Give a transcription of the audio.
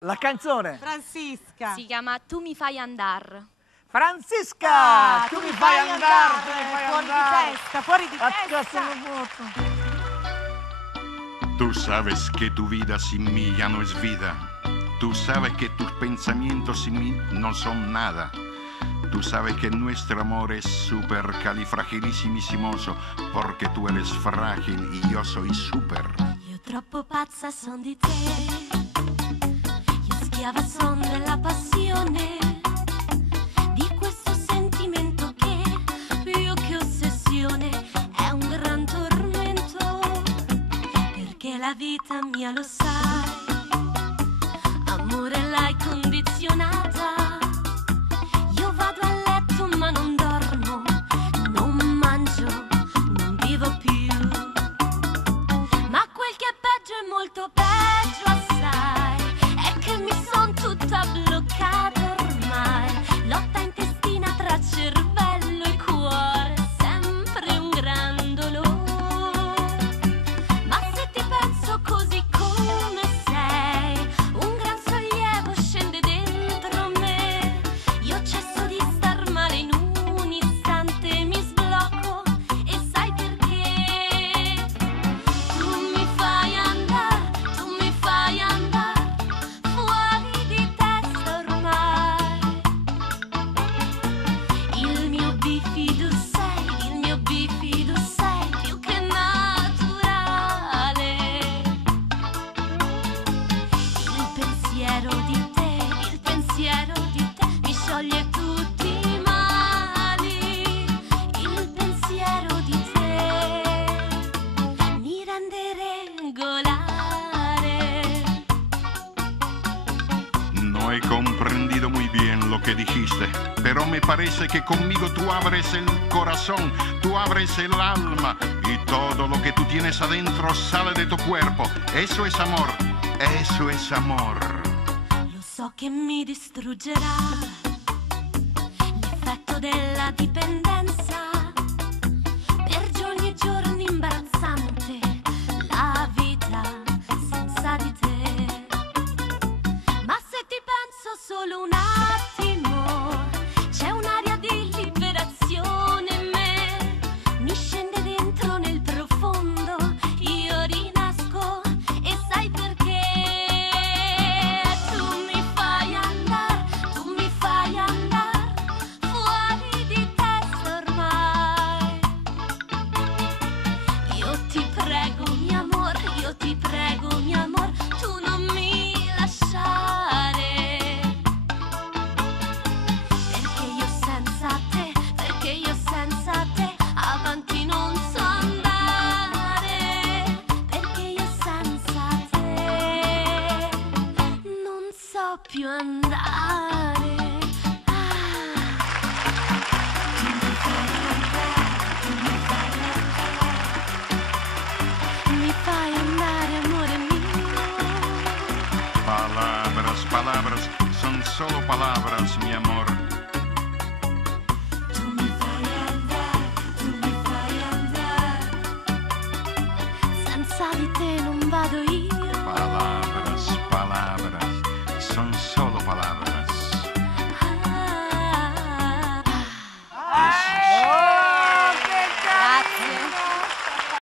La canzone. Francisca. Si chiama Tu mi fai andar. Francisca, tu mi fai andare, tu mi fai fuori andare. di testa, fuori di A testa. cazzo non voto. Tú sabes que tu vida sin mí ya no es vida. Tú sabes que tus pensamientos sin mí no son nada. Tú sabes que nuestro amor es supercalifragilissimissimoso porque tú eres frágil y yo soy super. Io troppo pazza son di te, io schiava son della passione, di questo sentimento che più che ossessione è un gran tormento, perché la vita mia lo sai, amore l'hai condizionata. Io vado a letto ma non dormo, non mangio, non vivo più. Ma quel che è peggio è molto peggio assai, è che mi son tutta bloccata ormai. Lotta intestina tra cervello e cuore, sempre un gran dolore. Ma se ti penso così come sei, un gran sollievo scende dentro me. Io cesso di star male in un istante, mi sblocco e sai perché? Tu mi fai andare fuori di testa ormai. Il mio bifido sei più che naturale. Il pensiero di te mi scioglie tutti i mali. Il pensiero di te mi rende regolare. No he comprendido muy bien lo que dijiste, pero me parece que conmigo tú abres el corazón, tú abres el alma y todo lo que tú tienes adentro sale de tu cuerpo. Eso es amor, eso es amor. Lo so che mi distruggerà l'effetto della dipendenza, per giorni e giorni imbarazzante la vita senza di te. Ma se ti penso solo un attimo, c'è un'aria di liberazione in me, mi scende dentro nel profondo, io rinasco e sai perché? Tu mi fai andare fuori di testa ormai. Io ti prego mi amor, tu non mi lasciare, perché io senza te avanti non so andare, perché io senza te non so più andare. Mi fai andare, amore mio. Palabras, palabras, son solo palabras, mi amor. Tu mi fai andare, senza di te non vado io. Palabras, palabras, son solo palabras.